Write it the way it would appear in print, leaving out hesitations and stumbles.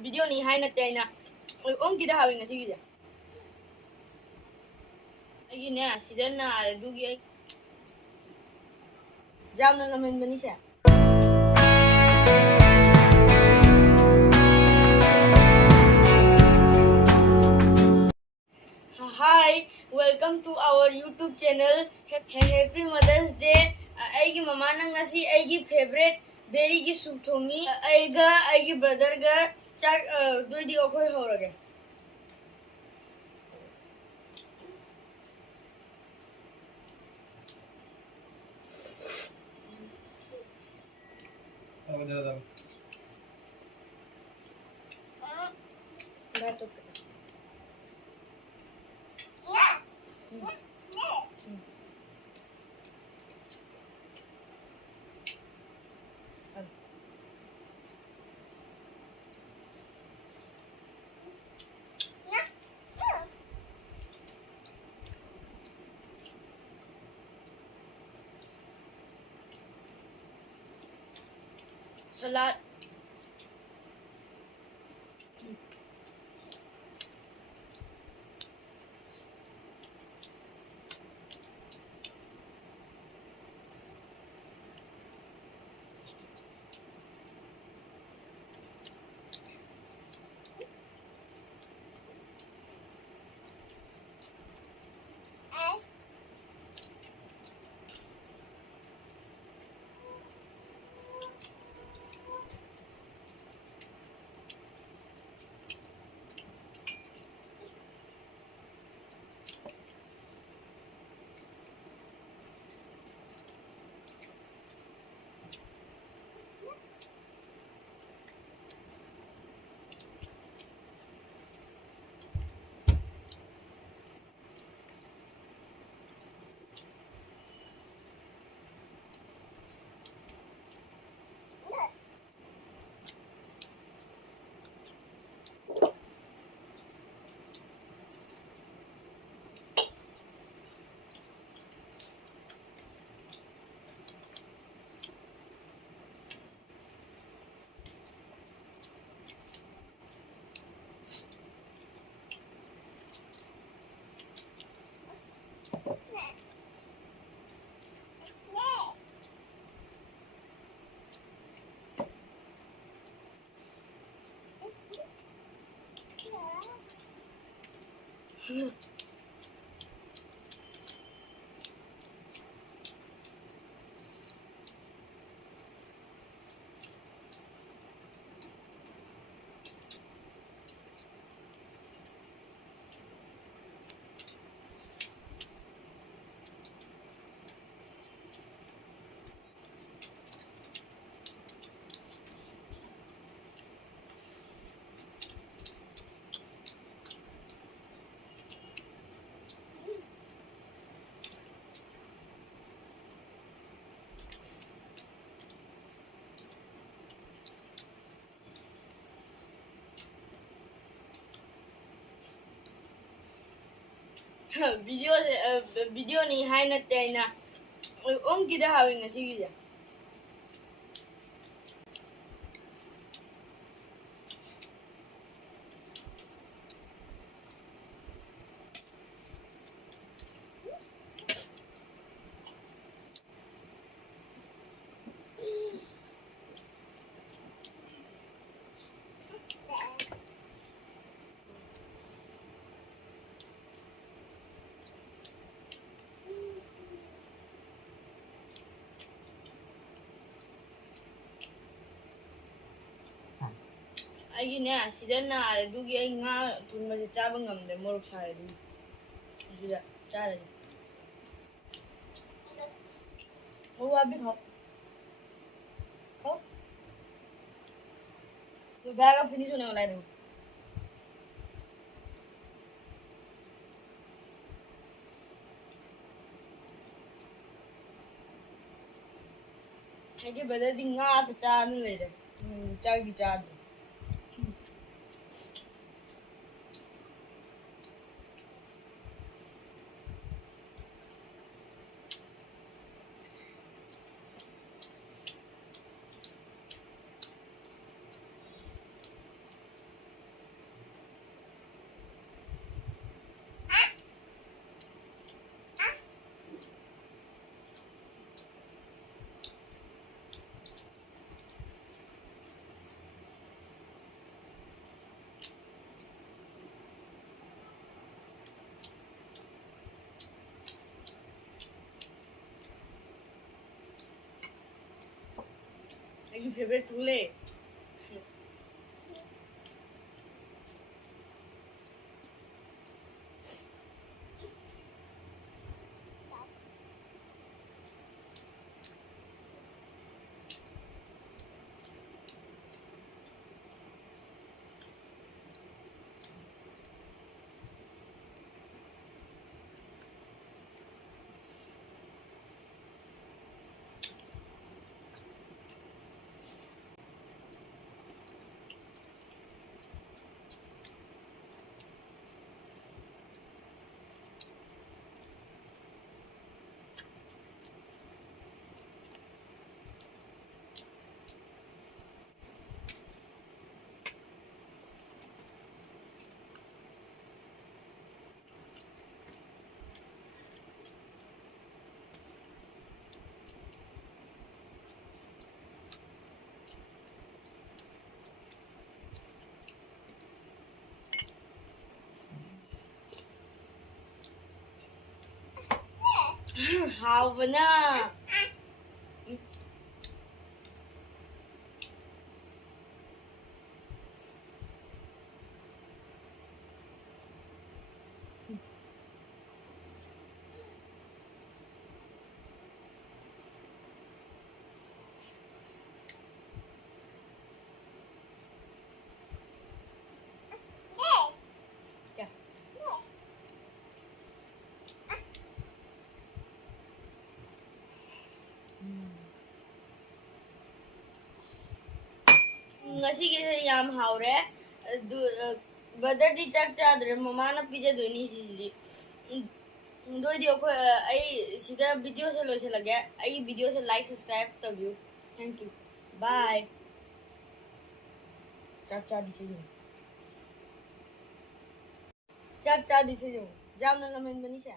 video ni hai na te na om ki da hawing asi gi ja ai ne sida na du gi ai jam na men bani sa Hi, welcome to our YouTube channel. Happy Mother's Day. Aigi mama na ngasi aigi favorite berry gi soup thongi. Aiga aigi brother ga chak doi di okhoi horage. Salad. Video ni hai na te na om ki da hawing asi gi ja ai ne sida na du gi ai nga thun ma cha ba ngam de morok sa du sida cha ra ho wa bi khop khop tu bag up finish होने वाला है देखो है कि बदल दी nga ta cha nu le de cha gi cha ꯑꯩꯒꯤ favourite ꯊꯣꯛꯂꯦ ꯍꯥꯎꯕꯅ ngasiꯒꯤꯁꯦ ꯌꯥꯝ ꯍꯥꯎꯔꯦ ꯑꯗꯨ ꯕ꯭ꯔꯗꯔꯗꯤ ꯆꯥꯛ ꯆꯥꯗ꯭ꯔꯦ ꯃꯃꯥꯅ ꯄꯤꯖꯗꯣꯏꯅꯤ ꯁꯤꯁꯤꯗꯤ ꯑꯗꯨꯏꯗꯤ ꯑꯩ ꯁꯤꯗ ꯚꯤꯗꯤꯑꯣꯁꯦ ꯂꯣꯏꯁꯤꯜꯂꯒꯦ ꯑꯩꯒꯤ ꯚꯤꯗꯤꯑꯣꯁꯦ ꯂꯥꯏꯛ ꯁꯕꯁꯀ꯭राꯏꯕ ꯇꯧꯕꯤꯌꯨ ꯊꯦꯡꯛ ꯌꯨ ꯕꯥꯏ ꯆꯥꯛ ꯆꯥꯗꯤꯁꯦ ꯌꯦꯡꯉꯨ ꯆꯥꯛ ꯆꯥꯗꯤꯁꯦ ꯌꯦꯡꯉꯨ ꯌꯥꯝꯅ ꯂꯝꯍꯦꯟꯕꯅꯤꯁꯦ